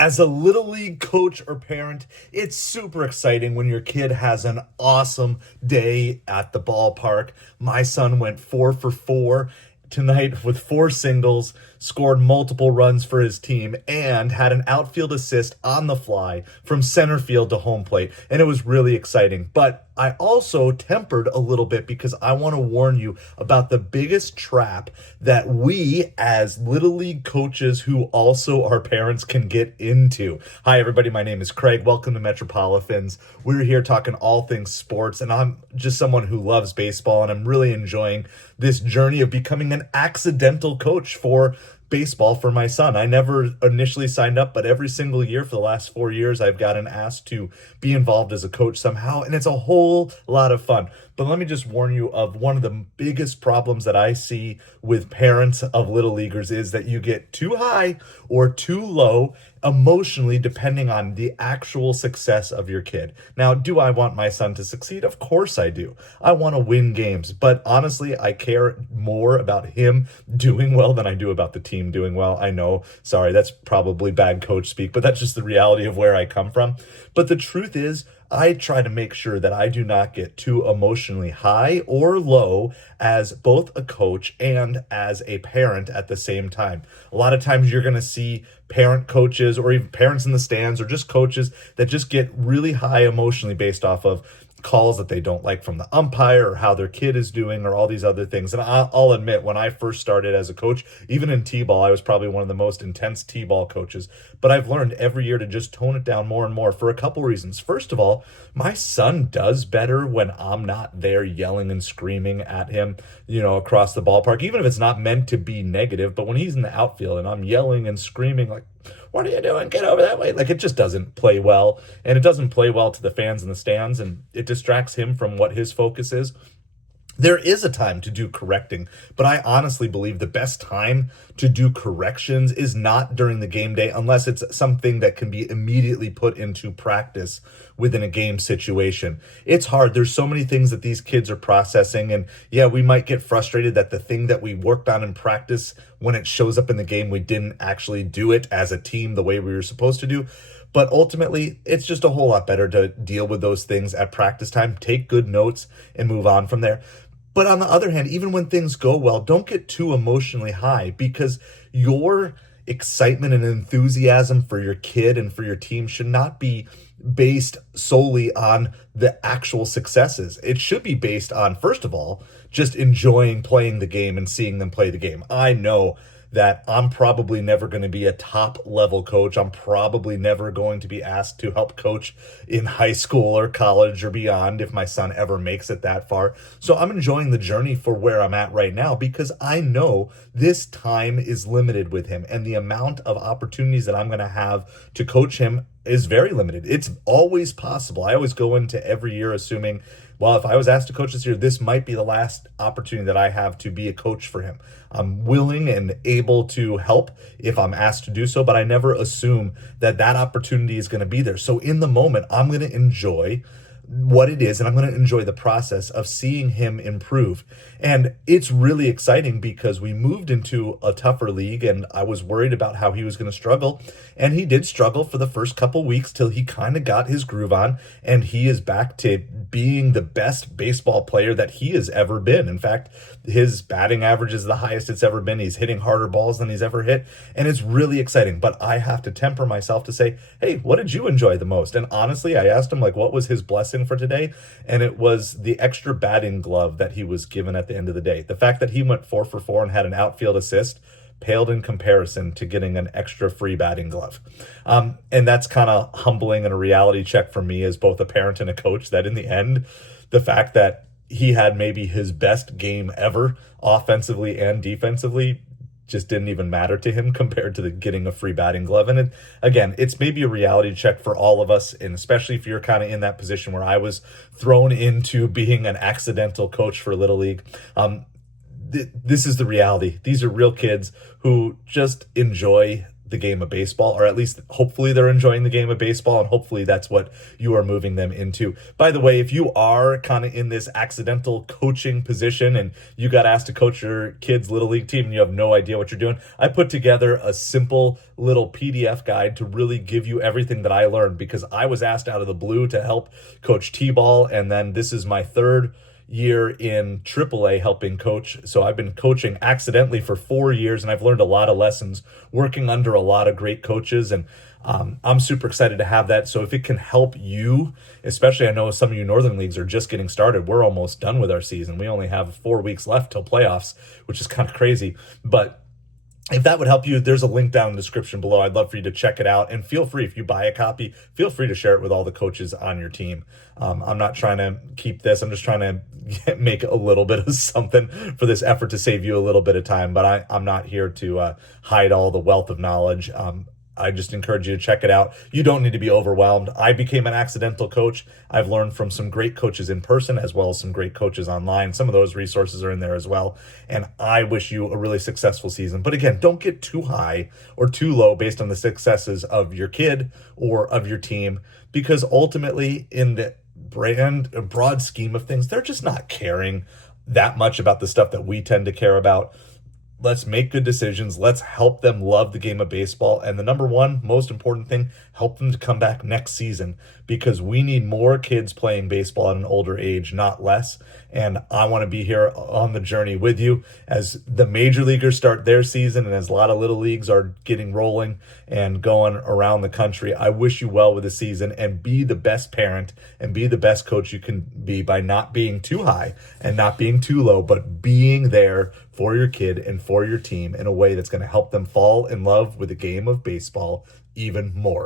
As a little league coach or parent, it's super exciting when your kid has an awesome day at the ballpark. My son went 4 for 4 tonight with 4 singles, scored multiple runs for his team, and had an outfield assist on the fly from center field to home plate. And it was really exciting. But I also tempered a little bit because I want to warn you about the biggest trap that we as little league coaches who also are parents can get into. Hi, everybody. My name is Craig. Welcome to MetropoliFins. We're here talking all things sports, and I'm just someone who loves baseball, and I'm really enjoying this journey of becoming an accidental coach for baseball for my son. I never initially signed up, but every single year for the last 4 years, I've gotten asked to be involved as a coach somehow, and it's a whole lot of fun. But let me just warn you of one of the biggest problems that I see with parents of little leaguers is that you get too high or too low emotionally depending on the actual success of your kid. Now, do I want my son to succeed? Of course I do. I want to win games, but honestly, I care more about him doing well than I do about the team doing well. I know, sorry, that's probably bad coach speak, but that's just the reality of where I come from. But the truth is, I try to make sure that I do not get too emotionally high or low as both a coach and as a parent at the same time. A lot of times you're going to see parent coaches or even parents in the stands or just coaches that just get really high emotionally based off of calls that they don't like from the umpire or how their kid is doing or all these other things. And I'll admit, when I first started as a coach, even in T-ball, I was probably one of the most intense T-ball coaches. But I've learned every year to just tone it down more and more for a couple reasons. First of all, my son does better when I'm not there yelling and screaming at him, across the ballpark, even if it's not meant to be negative. But when he's in the outfield and I'm yelling and screaming like, "What are you doing? Get over that way." Like, it just doesn't play well. And it doesn't play well to the fans in the stands, and it distracts him from what his focus is. There is a time to do correcting, but I honestly believe the best time to do corrections is not during the game day unless it's something that can be immediately put into practice within a game situation. It's hard. There's so many things that these kids are processing, and yeah, we might get frustrated that the thing that we worked on in practice, when it shows up in the game, we didn't actually do it as a team the way we were supposed to do. But ultimately, it's just a whole lot better to deal with those things at practice time, take good notes, and move on from there. But on the other hand, even when things go well, don't get too emotionally high, because your excitement and enthusiasm for your kid and for your team should not be based solely on the actual successes. It should be based on, first of all, just enjoying playing the game and seeing them play the game. I know that I'm probably never going to be a top level coach. I'm probably never going to be asked to help coach in high school or college or beyond if my son ever makes it that far. So I'm enjoying the journey for where I'm at right now, because I know this time is limited with him, and the amount of opportunities that I'm going to have to coach him is very limited. It's always possible. I always go into every year assuming, well, if I was asked to coach this year, this might be the last opportunity that I have to be a coach for him. I'm willing and able to help if I'm asked to do so, but I never assume that that opportunity is going to be there. So in the moment, I'm going to enjoy what it is, and I'm going to enjoy the process of seeing him improve. And it's really exciting because we moved into a tougher league, and I was worried about how he was going to struggle, and he did struggle for the first couple weeks till he kind of got his groove on, and he is back to being the best baseball player that he has ever been. In fact, his batting average is the highest it's ever been. He's hitting harder balls than he's ever hit, and it's really exciting. But I have to temper myself to say, hey, what did you enjoy the most? And honestly, I asked him, like, what was his blessing for today? And it was the extra batting glove that he was given at the end of the day. The fact that he went 4 for 4 and had an outfield assist paled in comparison to getting an extra free batting glove. And that's kind of humbling and a reality check for me as both a parent and a coach, that in the end, the fact that he had maybe his best game ever offensively and defensively just didn't even matter to him compared to getting a free batting glove. And again, it's maybe a reality check for all of us, and especially if you're kind of in that position where I was thrown into being an accidental coach for Little League. This is the reality. These are real kids who just enjoy the game of baseball, or at least hopefully they're enjoying the game of baseball, and hopefully that's what you are moving them into. By the way, if you are kind of in this accidental coaching position and you got asked to coach your kid's little league team and you have no idea what you're doing, I put together a simple little PDF guide to really give you everything that I learned, because I was asked out of the blue to help coach T-ball, and then this is my third year in AAA helping coach. So I've been coaching accidentally for 4 years, and I've learned a lot of lessons working under a lot of great coaches, and I'm super excited to have that. So if it can help you, especially, I know some of you Northern Leagues are just getting started. We're almost done with our season. We only have 4 weeks left till playoffs, which is kind of crazy. But if that would help you, there's a link down in the description below. I'd love for you to check it out. And feel free, if you buy a copy, feel free to share it with all the coaches on your team. I'm not trying to keep this. I'm just trying to make a little bit of something for this effort to save you a little bit of time. But I'm not here to hide all the wealth of knowledge. I just encourage you to check it out. You don't need to be overwhelmed. I became an accidental coach. I've learned from some great coaches in person as well as some great coaches online. Some of those resources are in there as well. And I wish you a really successful season. But again, don't get too high or too low based on the successes of your kid or of your team, because ultimately in the broad scheme of things, they're just not caring that much about the stuff that we tend to care about. Let's make good decisions. Let's help them love the game of baseball. And the number one most important thing, help them to come back next season, because we need more kids playing baseball at an older age, not less. And I want to be here on the journey with you as the major leaguers start their season and as a lot of little leagues are getting rolling and going around the country. I wish you well with the season, and be the best parent and be the best coach you can be by not being too high and not being too low, but being there for your kid and for your team in a way that's going to help them fall in love with the game of baseball even more.